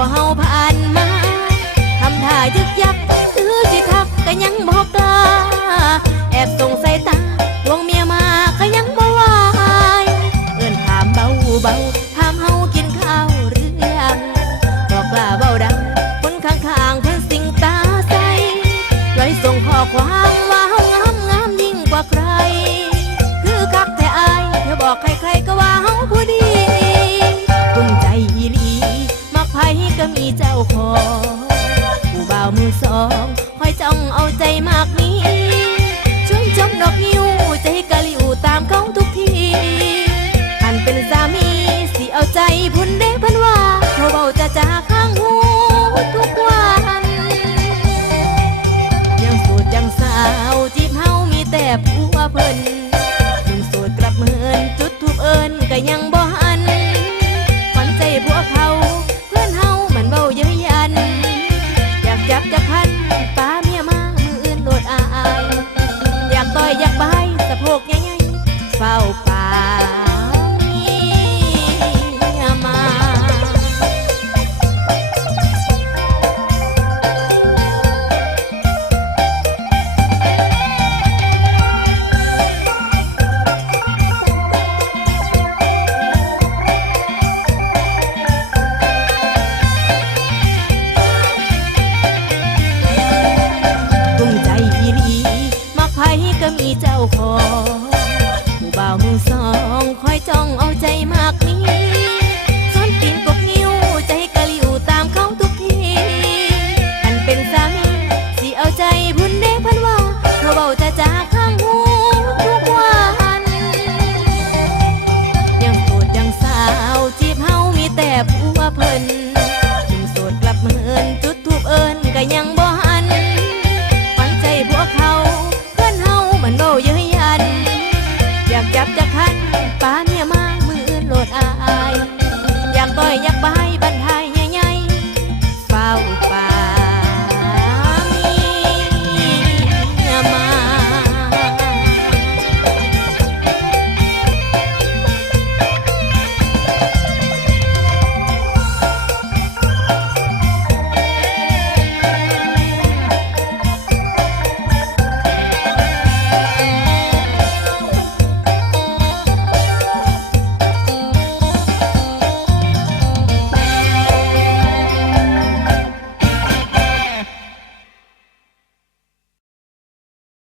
พอเฮาผ่านมาทำท่ายึกยักซื้อสิทักก็ยังบอกกล้าแอบส่งสายตาดวงเมียมาก็ยังบ่วายเอิ่นถามเบาเบาถามเฮากินข้าวหรือยังบอกกล้าเบาดังคนข้างข้างเนสิงตาใสลอยส่งข้อความว่าเฮางามงามยิ่งกว่าใคร คือคักแต่อายเธอบอกใครใคร พอผู้บ่าวมือสองคอยจ้องเอาใจมากนี้ช่วนชมดอกนิ้ว Thank you. เจ้าของผู้บ่าวมือสองคอยจ้องเอาใจมากนี้ซ้นตีนกบนิ้วใจกะลิวตามเขาทุกทีมันเป็นสามีสิเอาใจบุญเด้พันวาเขาเบาจะใ